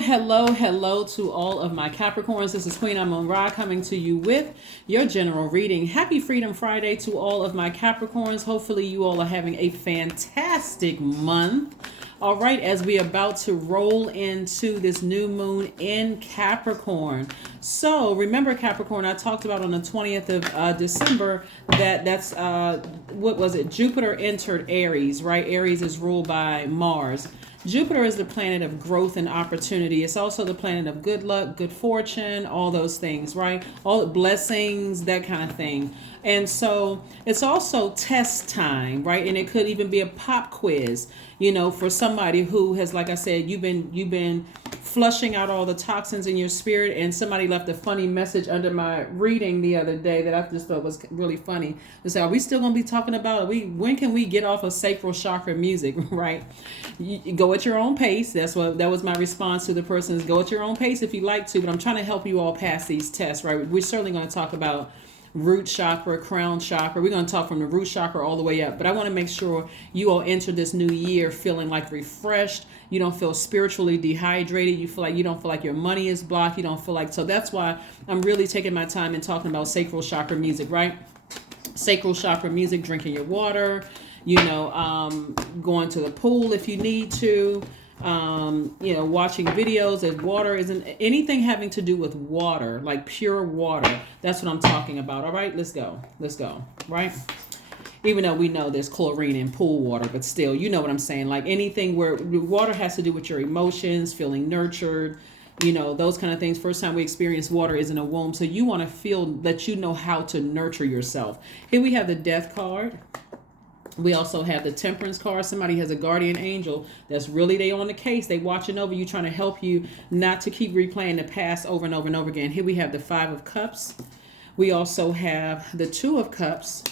Hello to all of my Capricorns. This is Queen Amun Ra coming to you with your general reading. Happy Freedom Friday to all of my Capricorns. Hopefully you all are having a fantastic month. All right, as we are about to roll into this new moon in Capricorn. So remember, Capricorn, I talked about on the 20th of December that's what was it? Jupiter entered Aries, right? Aries is ruled by Mars. Jupiter is the planet of growth and opportunity. It's also the planet of good luck, good fortune, all those things, right? All the blessings, that kind of thing. And so it's also test time, right? And it could even be a pop quiz, for somebody who has, like I said, you've been flushing out all the toxins in your spirit, and somebody left a funny message under my reading the other day that I just thought was really funny. They said, are we still going to be talking about when can we get off of sacral chakra music, right? You go at your own pace. That was my response to the person, is go at your own pace if you like to, but I'm trying to help you all pass these tests, right? We're certainly going to talk about root chakra, crown chakra. We're going to talk from the root chakra all the way up, but I want to make sure you all enter this new year feeling like refreshed. You don't feel spiritually dehydrated. You don't feel like your money is blocked. You don't feel like, so that's why I'm really taking my time and talking about sacral chakra music, right? Sacral chakra music, drinking your water, going to the pool if you need to, watching videos. As water isn't anything having to do with water, like pure water. That's what I'm talking about. All right, let's go, right? Even though we know there's chlorine in pool water, but still, you know what I'm saying? Like anything where water has to do with your emotions, feeling nurtured, those kind of things. First time we experience water is in a womb. So you want to feel that you know how to nurture yourself. Here we have the Death card. We also have the Temperance card. Somebody has a guardian angel that's really, they on the case. They watching over you, trying to help you not to keep replaying the past over and over and over again. Here we have the Five of Cups. We also have the Two of Cups.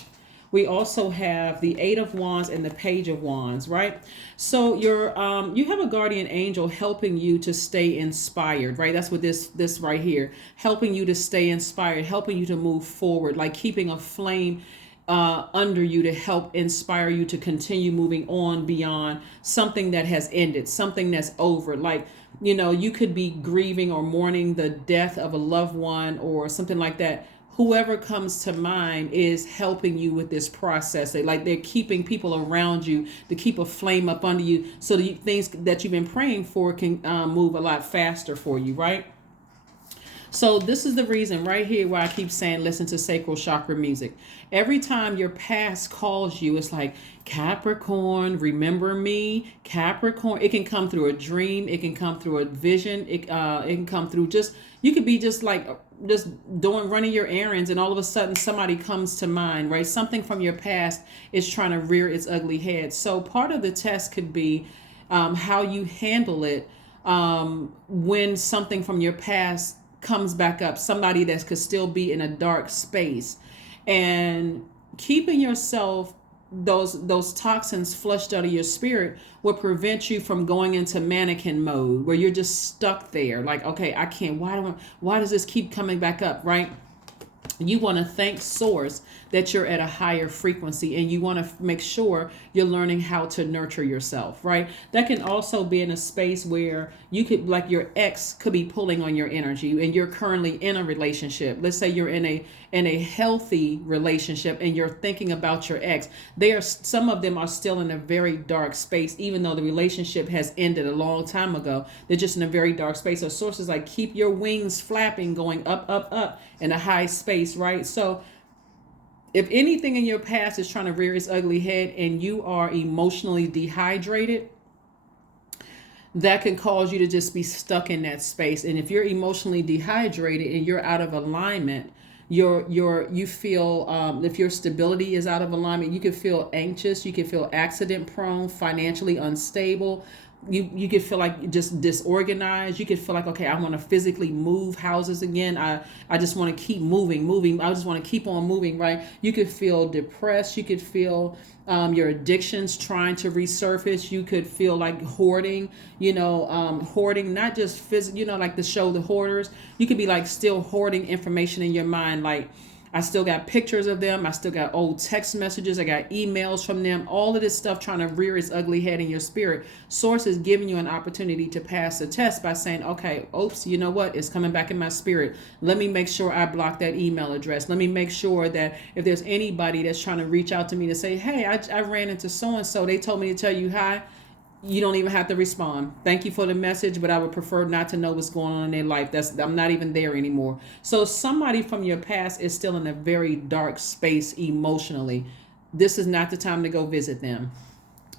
We also have the Eight of Wands and the Page of Wands, right? So you have a guardian angel helping you to stay inspired, right? That's what this right here, helping you to stay inspired, helping you to move forward, like keeping a flame under you to help inspire you to continue moving on beyond something that has ended, something that's over. Like, you could be grieving or mourning the death of a loved one or something like that. Whoever comes to mind is helping you with this process. They're keeping people around you to keep a flame up under you so that things that you've been praying for can move a lot faster for you, right? So this is the reason right here why I keep saying listen to sacral chakra music. Every time your past calls you, it's like, Capricorn, remember me? Capricorn. It can come through a dream. It can come through a vision. It can come through you could be just running your errands, and all of a sudden somebody comes to mind, right? Something from your past is trying to rear its ugly head. So part of the test could be how you handle it when something from your past comes back up, somebody that could still be in a dark space, and keeping yourself those toxins flushed out of your spirit will prevent you from going into mannequin mode where you're just stuck there like, okay, I can't, why does this keep coming back up, right? You want to thank source that you're at a higher frequency, and you want to make sure you're learning how to nurture yourself, right? That can also be in a space where you could, like, your ex could be pulling on your energy, and you're currently in a relationship. Let's say you're in a healthy relationship and you're thinking about your ex. Some of them are still in a very dark space, even though the relationship has ended a long time ago. They're just in a very dark space. So sources like, keep your wings flapping, going up, up, up in a high space, right? So if anything in your past is trying to rear its ugly head and you are emotionally dehydrated, that can cause you to just be stuck in that space. And if you're emotionally dehydrated and you're out of alignment, you feel if your stability is out of alignment, you can feel anxious, you can feel accident prone, financially unstable. You could feel like just disorganized. You could feel like, okay, I want to physically move houses again. I just want to keep moving. I just want to keep on moving, right? You could feel depressed. You could feel your addictions trying to resurface. You could feel like hoarding, hoarding, not just physical, like the show The Hoarders. You could be like still hoarding information in your mind, like I still got pictures of them. I still got old text messages. I got emails from them. All of this stuff trying to rear its ugly head in your spirit. Source is giving you an opportunity to pass the test by saying, okay, oops, you know what? It's coming back in my spirit. Let me make sure I block that email address. Let me make sure that if there's anybody that's trying to reach out to me to say, hey, I ran into so-and-so. They told me to tell you hi. You don't even have to respond. Thank you for the message, but I would prefer not to know what's going on in their life. I'm not even there anymore. So somebody from your past is still in a very dark space emotionally. This is not the time to go visit them.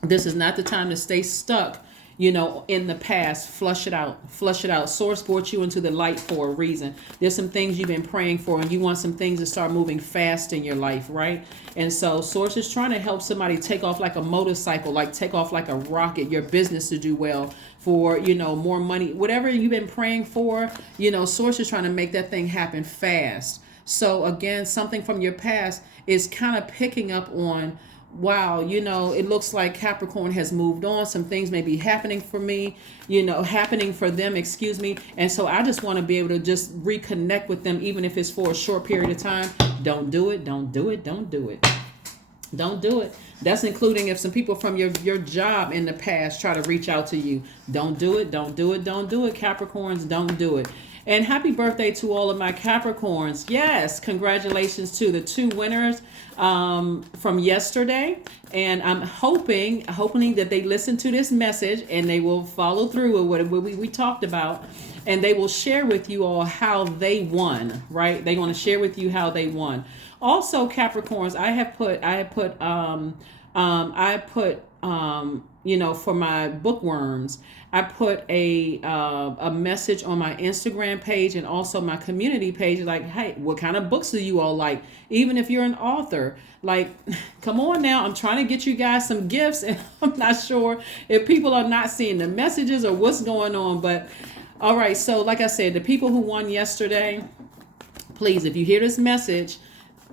This is not the time to stay stuck, in the past. Flush it out. Flush it out. Source brought you into the light for a reason. There's some things you've been praying for, and you want some things to start moving fast in your life, right? And so Source is trying to help somebody take off like a motorcycle, like take off like a rocket, your business to do well, for, more money, whatever you've been praying for, Source is trying to make that thing happen fast. So again, something from your past is kind of picking up on, wow, it looks like Capricorn has moved on. Some things may be happening for me, happening for them, excuse me. And so I just want to be able to just reconnect with them, even if it's for a short period of time. Don't do it. Don't do it. Don't do it. Don't do it. That's including if some people from your job in the past try to reach out to you. Don't do it. Don't do it. Don't do it. Capricorns, don't do it. And happy birthday to all of my Capricorns. Yes, congratulations to the 2 winners from yesterday. And I'm hoping that they listen to this message and they will follow through with what we talked about. And they will share with you all how they won, right? They're going to share with you how they won. Also, Capricorns, for my bookworms, I put a message on my Instagram page and also my community page, like, hey, what kind of books do you all like? Even if you're an author, like, come on now, I'm trying to get you guys some gifts, and I'm not sure if people are not seeing the messages or what's going on, but all right. So like I said, the people who won yesterday, please, if you hear this message,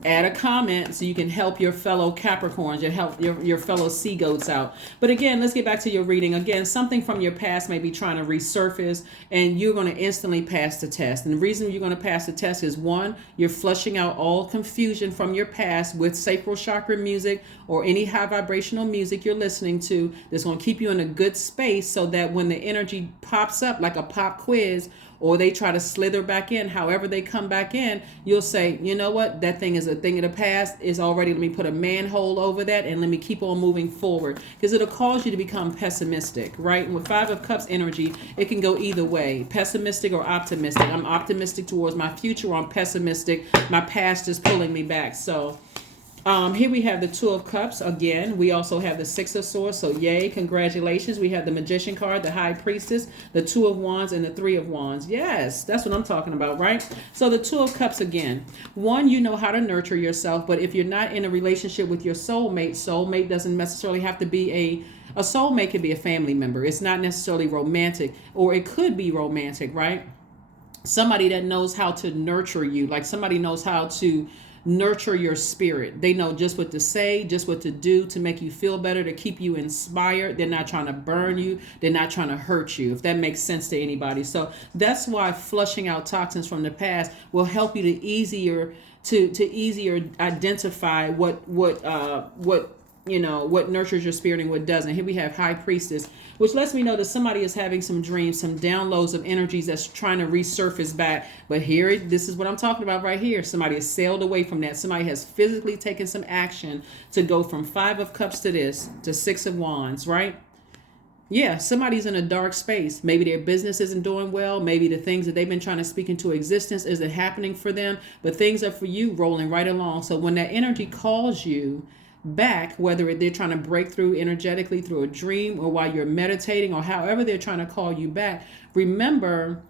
add a comment so you can help your fellow Capricorns, your fellow sea goats out. But again, let's get back to your reading. Again, something from your past may be trying to resurface, and you're going to instantly pass the test. And the reason you're going to pass the test is, 1, you're flushing out all confusion from your past with sacral chakra music or any high vibrational music you're listening to that's going to keep you in a good space, so that when the energy pops up like a pop quiz, or they try to slither back in, however they come back in, you'll say, you know what, that thing is a thing of the past. It's already, let me put a manhole over that and let me keep on moving forward. Because it'll cause you to become pessimistic, right? And with 5 of Cups energy, it can go either way, pessimistic or optimistic. I'm optimistic towards my future, or I'm pessimistic. My past is pulling me back. So here we have the 2 of Cups again. We also have the 6 of Swords. So yay, congratulations. We have the Magician card, the High Priestess, the 2 of Wands, and the 3 of Wands. Yes, that's what I'm talking about, right? So the 2 of Cups again. 1, you know how to nurture yourself, but if you're not in a relationship with your soulmate doesn't necessarily have to be a soulmate could be a family member. It's not necessarily romantic, or it could be romantic, right? Somebody that knows how to nurture you, like somebody knows how to nurture your spirit. They know just what to say, just what to do to make you feel better, to keep you inspired. They're not trying to burn you. They're not trying to hurt you, if that makes sense to anybody. So that's why flushing out toxins from the past will help you to easier identify what nurtures your spirit and what doesn't. Here we have High Priestess, which lets me know that somebody is having some dreams, some downloads of energies that's trying to resurface back. But this is what I'm talking about right here. Somebody has sailed away from that. Somebody has physically taken some action to go from 5 of Cups to 6 of Wands, right? Yeah, somebody's in a dark space. Maybe their business isn't doing well. Maybe the things that they've been trying to speak into existence isn't happening for them, but things are for you rolling right along. So when that energy calls you back, whether they're trying to break through energetically through a dream, or while you're meditating, or however they're trying to call you back, remember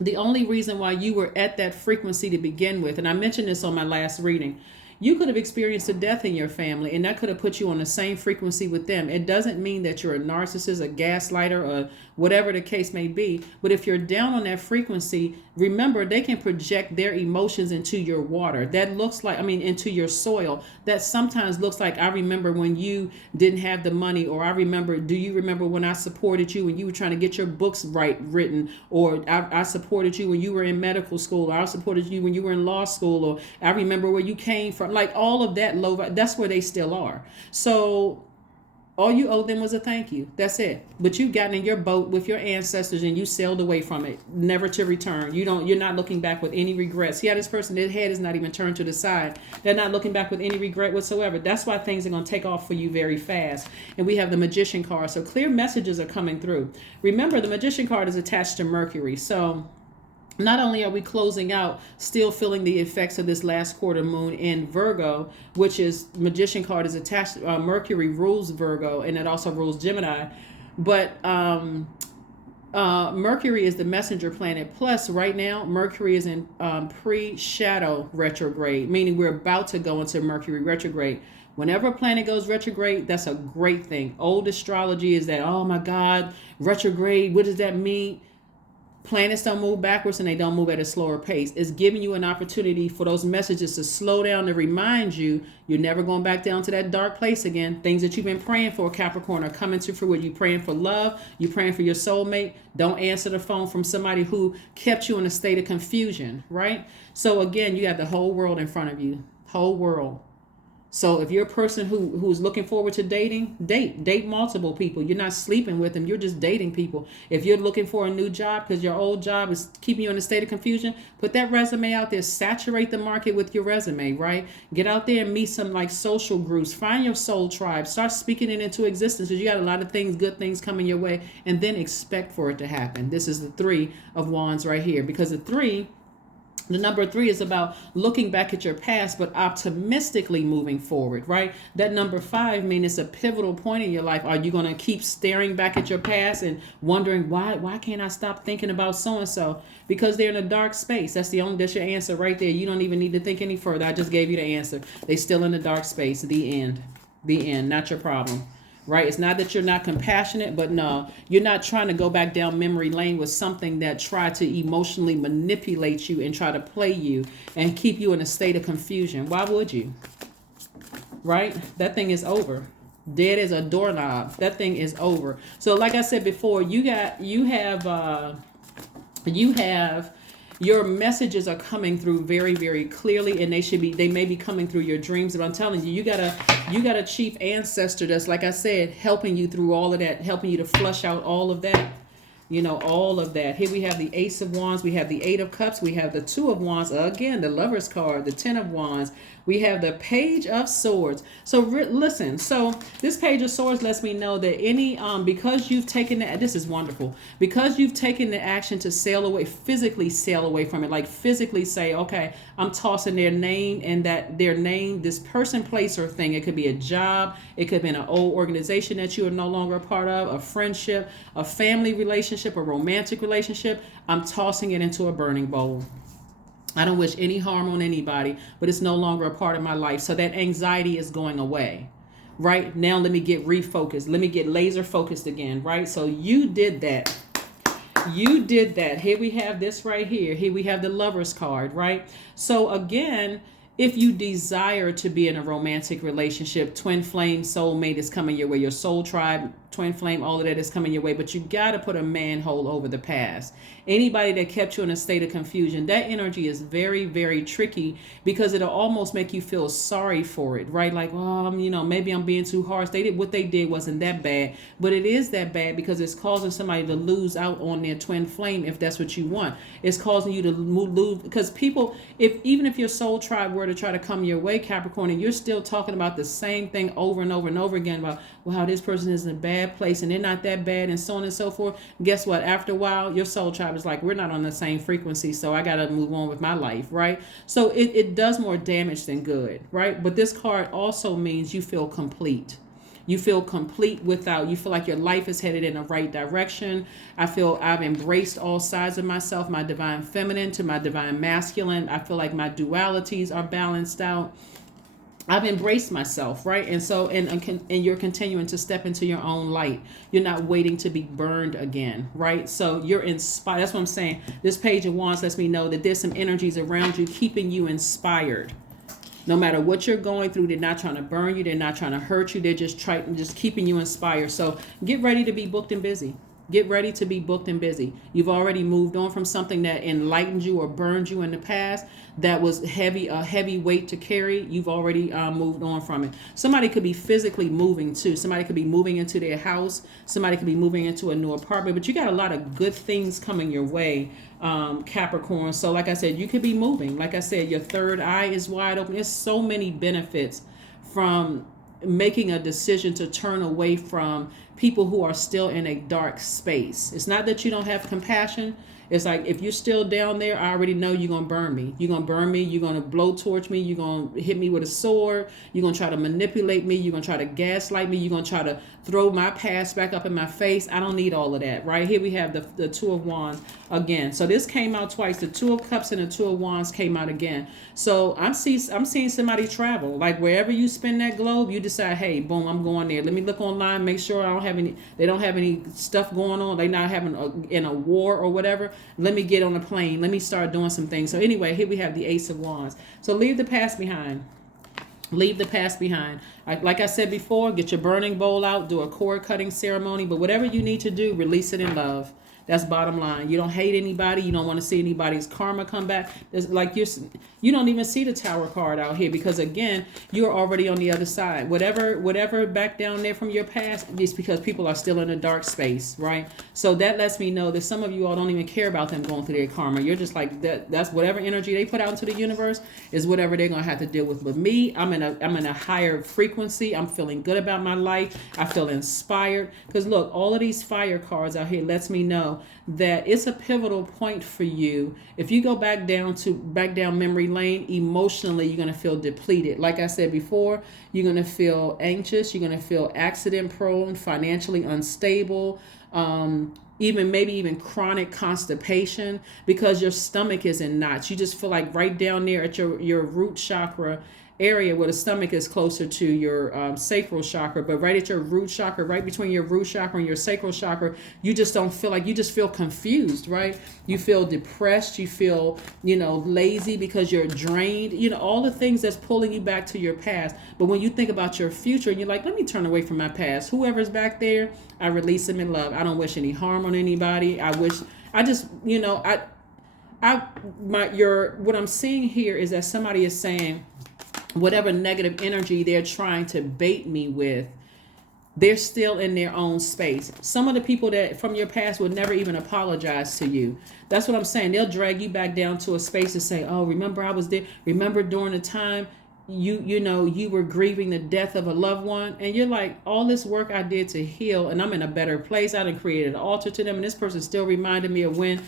the only reason why you were at that frequency to begin with, and I mentioned this on my last reading, You could have experienced a death in your family, and that could have put you on the same frequency with them. It doesn't mean that you're a narcissist, a gaslighter, or whatever the case may be. But if you're down on that frequency, remember, they can project their emotions into your water. That looks like, into your soil. That sometimes looks like, I remember when you didn't have the money, or do you remember when I supported you when you were trying to get your books written, or I supported you when you were in medical school, or I supported you when you were in law school, or I remember where you came from. Like all of that that's where they still are. So all you owe them was a thank you. That's it. But you've gotten in your boat with your ancestors and you sailed away from it, never to return. You're not looking back with any regrets. Yeah, this person, their head is not even turned to the side. They're not looking back with any regret whatsoever. That's why things are going to take off for you very fast. And we have the Magician card. So clear messages are coming through. Remember, the Magician card is attached to Mercury. So not only are we closing out, still feeling the effects of this last quarter moon in Virgo, which is Magician card is attached. Mercury rules Virgo, and it also rules Gemini. But Mercury is the messenger planet. Plus, right now, Mercury is in pre-shadow retrograde, meaning we're about to go into Mercury retrograde. Whenever a planet goes retrograde, that's a great thing. Old astrology is that, oh my God, retrograde, what does that mean? Planets don't move backwards and they don't move at a slower pace. It's giving you an opportunity for those messages to slow down, to remind you you're never going back down to that dark place again. Things that you've been praying for, Capricorn, are coming to fruition. You're praying for love. You're praying for your soulmate. Don't answer the phone from somebody who kept you in a state of confusion, right? So again, you got the whole world in front of you. Whole world. So if you're a person who's looking forward to dating, date multiple people. You're not sleeping with them. You're just dating people. If you're looking for a new job because your old job is keeping you in a state of confusion, put that resume out there. Saturate the market with your resume, right? Get out there and meet some like social groups. Find your soul tribe. Start speaking it into existence because you got a lot of things, good things coming your way, and then expect for it to happen. This is the 3 of Wands right here, because the number 3 is about looking back at your past, but optimistically moving forward, right? That number 5 means it's a pivotal point in your life. Are you going to keep staring back at your past and wondering why can't I stop thinking about so-and-so? Because they're in a dark space. That's your answer right there. You don't even need to think any further. I just gave you the answer. They still in the dark space. The end. Not your problem. Right? It's not that you're not compassionate, but no, you're not trying to go back down memory lane with something that tried to emotionally manipulate you and try to play you and keep you in a state of confusion. Why would you? Right? That thing is over. Dead as a doorknob. That thing is over. So like I said before, you have your messages are coming through very, very clearly, and they may be coming through your dreams. But I'm telling you, you got a chief ancestor that's, like I said, helping you through all of that, helping you to flush out all of that. All of that. Here we have the Ace of Wands. We have the 8 of Cups. We have the 2 of Wands. Again, the Lover's card, the 10 of Wands. We have the Page of Swords. So listen. So this Page of Swords lets me know that because you've taken this is wonderful. Because you've taken the action to physically sail away from it, like physically say, okay, I'm tossing their name and this person, place, or thing. It could be a job. It could have been an old organization that you are no longer a part of, a friendship, a family relationship, a romantic relationship. I'm tossing it into a burning bowl. I don't wish any harm on anybody, but it's no longer a part of my life. So that anxiety is going away. Right? Now let me get refocused. Let me get laser focused again. Right? So you did that. Here we have this right here. Here we have the Lover's card. Right? So again, if you desire to be in a romantic relationship, twin flame, soulmate is coming your way. Your soul tribe, twin flame, all of that is coming your way. But you got to put a manhole over the past. Anybody that kept you in a state of confusion, that energy is very, very tricky because it'll almost make you feel sorry for it, right? Like, maybe I'm being too harsh. What they did wasn't that bad, but it is that bad because it's causing somebody to lose out on their twin flame if that's what you want. It's causing you to lose because people, even if your soul tribe were to try to come your way, Capricorn, and you're still talking about the same thing over and over and over again about, wow, this person is in a bad place and they're not that bad and so on and so forth. Guess what? After a while, your soul tribe is like, we're not on the same frequency, so I got to move on with my life, right? So it does more damage than good, right? But this card also means you feel complete. You feel complete you feel like your life is headed in the right direction. I feel I've embraced all sides of myself, my divine feminine to my divine masculine. I feel like my dualities are balanced out. I've embraced myself, right? And so, and you're continuing to step into your own light. You're not waiting to be burned again, right? So you're inspired. That's what I'm saying. This Page of Wands lets me know that there's some energies around you keeping you inspired. No matter what you're going through, they're not trying to burn you. They're not trying to hurt you. They're just keeping you inspired. So get ready to be booked and busy. Get ready to be booked and busy. You've already moved on from something that enlightened you or burned you in the past that was a heavy weight to carry. You've already moved on from it. Somebody could be physically moving too. Somebody could be moving into their house. Somebody could be moving into a new apartment. But you got a lot of good things coming your way, Capricorn. So like I said, you could be moving. Like I said, your third eye is wide open. There's so many benefits from making a decision to turn away from people who are still in a dark space. It's not that you don't have compassion. It's like, if you're still down there, I already know you're going to burn me. You're going to burn me. You're going to blowtorch me. You're going to hit me with a sword. You're going to try to manipulate me. You're going to try to gaslight me. You're going to try to throw my past back up in my face. I don't need all of that, right? Here we have the Two of Wands again. So this came out twice. The Two of Cups and the Two of Wands came out again. So I'm seeing somebody travel. Like wherever you spin that globe, you decide, hey, boom, I'm going there. Let me look online, make sure they don't have any stuff going on. They're not having in a war or whatever. Let me get on a plane. Let me start doing some things. So anyway, here we have the Ace of Wands. So leave the past behind. Leave the past behind. Like I said before, get your burning bowl out, do a cord cutting ceremony, but whatever you need to do, release it in love. That's bottom line. You don't hate anybody. You don't want to see anybody's karma come back. It's like you don't even see the Tower card out here because, again, you're already on the other side. Whatever back down there from your past is because people are still in a dark space, right? So that lets me know that some of you all don't even care about them going through their karma. You're just like, that's whatever energy they put out into the universe is whatever they're going to have to deal with. But me, I'm in a higher frequency. I'm feeling good about my life. I feel inspired. Because look, all of these fire cards out here lets me know that it's a pivotal point for you. If you go back down memory lane, emotionally, you're going to feel depleted. Like I said before, you're going to feel anxious. You're going to feel accident prone, financially unstable, maybe even chronic constipation because your stomach is in knots. You just feel like right down there at your root chakra area where the stomach is closer to your sacral chakra, but right at your root chakra, right between your root chakra and your sacral chakra, you just don't feel like, you just feel confused, right? You feel depressed, you feel, lazy because you're drained, all the things that's pulling you back to your past. But when you think about your future, you're like, let me turn away from my past. Whoever's back there, I release them in love. I don't wish any harm on anybody. What I'm seeing here is that somebody is saying, whatever negative energy they're trying to bait me with, they're still in their own space. Some of the people that from your past would never even apologize to you. That's what I'm saying. They'll drag you back down to a space and say, oh, remember I was there. Remember during the time you were grieving the death of a loved one. And you're like, all this work I did to heal and I'm in a better place. I done created an altar to them. And this person still reminded me of when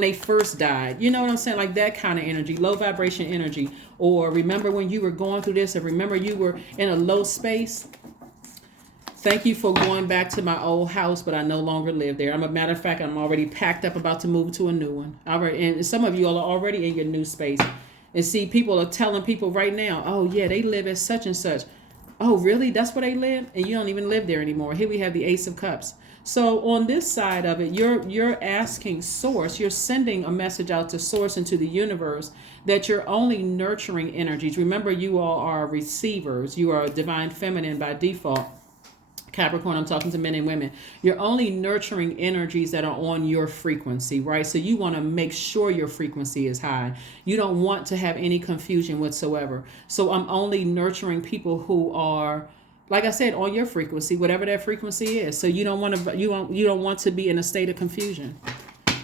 they first died. You know what I'm saying? Like that kind of energy, low vibration energy. Or remember when you were going through this, or remember you were in a low space. Thank you for going back to my old house, but I no longer live there. I'm a matter of fact, I'm already packed up about to move to a new one. And some of you all are already in your new space. And see, people are telling people right now, oh yeah, they live at such and such. Oh really? That's where they live? And you don't even live there anymore. Here we have the Ace of Cups. So on this side of it, you're asking Source, you're sending a message out to Source and to the universe that you're only nurturing energies. Remember, you all are receivers. You are a divine feminine by default. Capricorn, I'm talking to men and women. You're only nurturing energies that are on your frequency, right? So you want to make sure your frequency is high. You don't want to have any confusion whatsoever. So I'm only nurturing people who are, like I said, on your frequency, whatever that frequency is. So you don't want to be in a state of confusion.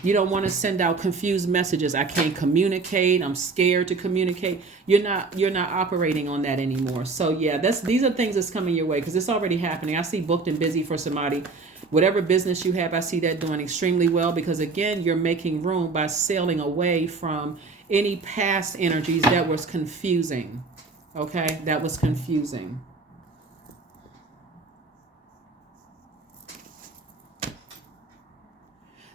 You don't want to send out confused messages. I can't communicate. I'm scared to communicate. You're not operating on that anymore. So yeah, these are things that's coming your way because it's already happening. I see booked and busy for somebody. Whatever business you have, I see that doing extremely well because again, you're making room by sailing away from any past energies that was confusing. Okay, that was confusing.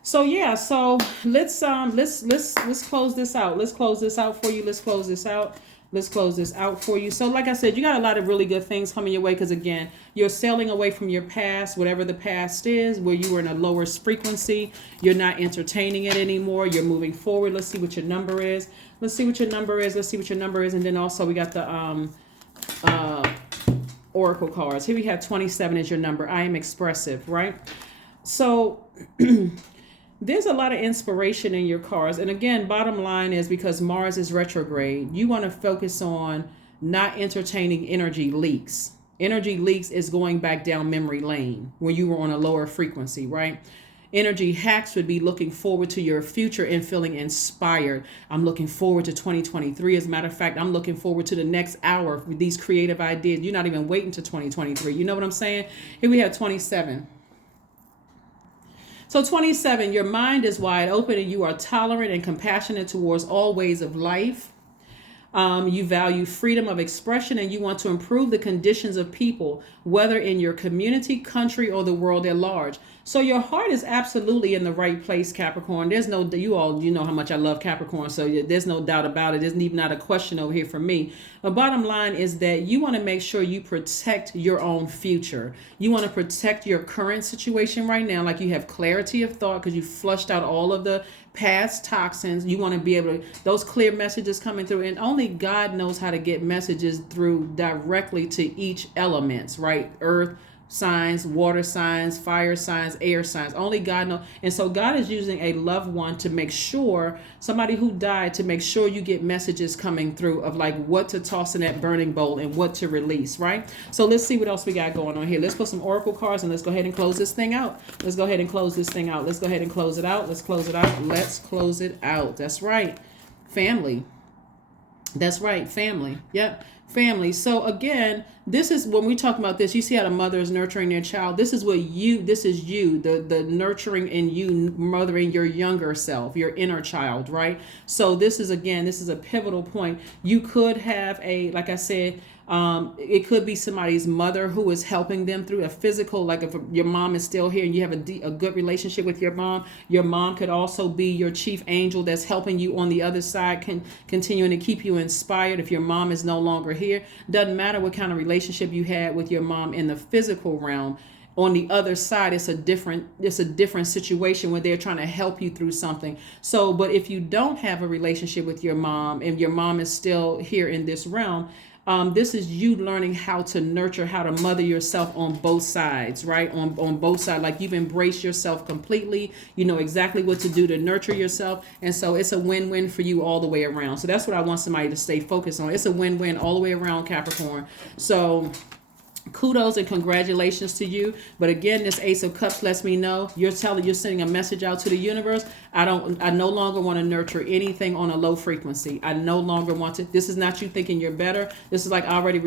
So yeah, so let's close this out. Let's close this out for you. Let's close this out. Let's close this out for you. So like I said, you got a lot of really good things coming your way because, again, you're sailing away from your past, whatever the past is, where you were in a lower frequency. You're not entertaining it anymore. You're moving forward. Let's see what your number is. Let's see what your number is. Let's see what your number is. And then also we got the Oracle cards. Here we have 27 as your number. I am expressive, right? So there's a lot of inspiration in your cards. And again, bottom line is because Mars is retrograde, you want to focus on not entertaining energy leaks. Energy leaks is going back down memory lane when you were on a lower frequency, right? Energy hacks would be looking forward to your future and feeling inspired. I'm looking forward to 2023. As a matter of fact, I'm looking forward to the next hour with these creative ideas. You're not even waiting to 2023. You know what I'm saying? Here we have 27. So 27, your mind is wide open and you are tolerant and compassionate towards all ways of life. You value freedom of expression and you want to improve the conditions of people, whether in your community, country, or the world at large. So your heart is absolutely in the right place, Capricorn. There's no, you know how much I love Capricorn, so there's no doubt about it. There's even not a question over here for me. The bottom line is that you want to make sure you protect your own future. You want to protect your current situation right now, like you have clarity of thought because you flushed out all of the past toxins. You want to be able to, those clear messages coming through, and only God knows how to get messages through directly to each elements, right? Earth signs, water signs, fire signs, air signs. Only God knows. And so God is using a loved one to make sure, somebody who died, to make sure you get messages coming through of like what to toss in that burning bowl and what to release, right? So let's see what else we got going on here. Let's put some oracle cards and let's go ahead and close this thing out. Let's go ahead and close this thing out. Let's go ahead and close it out. Let's close it out. Let's close it out. That's right. Family. That's right. Family. Yep. Family. So again, this is when we talk about this, you see how the mother is nurturing their child. This is the nurturing in you, mothering your younger self, your inner child, right? So this is a pivotal point. You could have like I said, it could be somebody's mother who is helping them through a physical, like if your mom is still here and you have a good relationship with your mom could also be your chief angel that's helping you on the other side, continuing to keep you inspired. If your mom is no longer here, doesn't matter what kind of relationship you had with your mom in the physical realm. On the other side, it's a different situation where they're trying to help you through something. So, but if you don't have a relationship with your mom and your mom is still here in this realm, this is you learning how to nurture, how to mother yourself on both sides, right? On both sides, like you've embraced yourself completely. You know exactly what to do to nurture yourself. And so it's a win-win for you all the way around. So that's what I want somebody to stay focused on. It's a win-win all the way around, Capricorn. So kudos and congratulations to you. But again, this Ace of Cups lets me know you're sending a message out to the universe. I no longer want to nurture anything on a low frequency. I no longer want to. This is not you thinking you're better. This is like already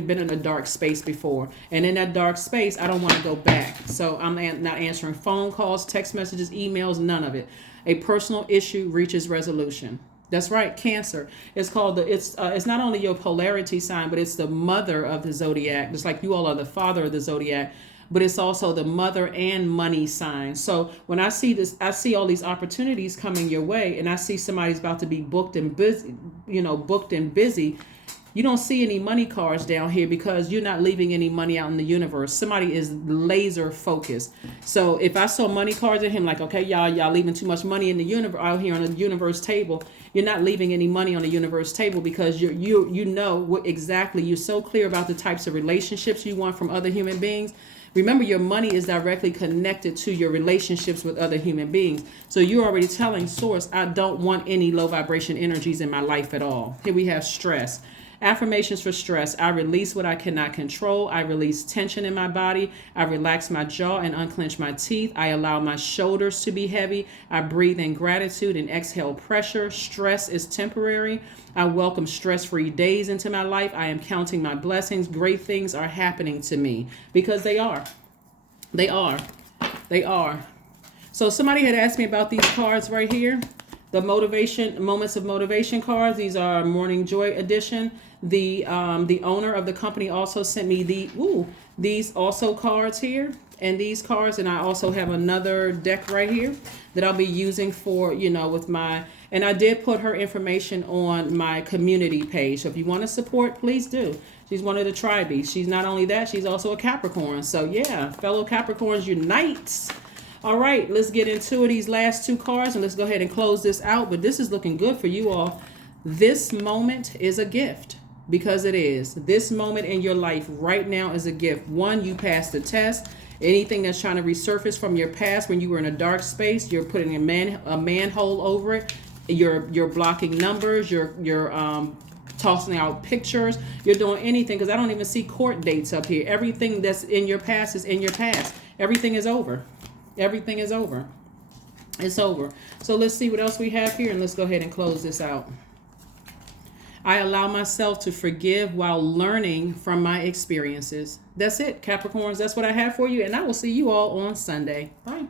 been in a dark space before. And in that dark space, I don't want to go back. So I'm not answering phone calls, text messages, emails, none of it. A personal issue reaches resolution. That's right, Cancer. It's called it's not only your polarity sign, but it's the mother of the zodiac. Just like you all are the father of the zodiac, but it's also the mother and money sign. So when I see this, I see all these opportunities coming your way, and I see somebody's about to be booked and busy. You don't see any money cards down here because you're not leaving any money out in the universe. Somebody is laser focused. So if I saw money cards in him, like, okay, y'all leaving too much money in the universe out here on the universe table. You're not leaving any money on the universe table because you know what exactly. You're so clear about the types of relationships you want from other human beings. Remember, your money is directly connected to your relationships with other human beings. So you're already telling Source, I don't want any low vibration energies in my life at all. Here we have stress. Affirmations for stress. I release what I cannot control. I release tension in my body. I relax my jaw and unclench my teeth. I allow my shoulders to be heavy. I breathe in gratitude and exhale pressure. Stress is temporary. I welcome stress-free days into my life. I am counting my blessings. Great things are happening to me because they are. They are. They are. So somebody had asked me about these cards right here. The moments of motivation cards. These are Morning Joy edition. The owner of the company also sent me these also cards here. and these cards, and I also have another deck right here that I'll be using for, with my, and I did put her information on my community page. So if you want to support, please do. She's one of the tribees. She's not only that, she's also a Capricorn. So yeah, fellow Capricorns unite. All right, let's get into it. These last two cards, and let's go ahead and close this out. But this is looking good for you all. This moment is a gift, because it is. This moment in your life right now is a gift. One, you passed the test. Anything that's trying to resurface from your past when you were in a dark space, you're putting a manhole over it. You're blocking numbers. You're tossing out pictures. You're doing anything, because I don't even see court dates up here. Everything that's in your past is in your past. Everything is over. Everything is over. It's over. So let's see what else we have here, and let's go ahead and close this out. I allow myself to forgive while learning from my experiences. That's it, Capricorns. That's what I have for you, and I will see you all on Sunday. Bye.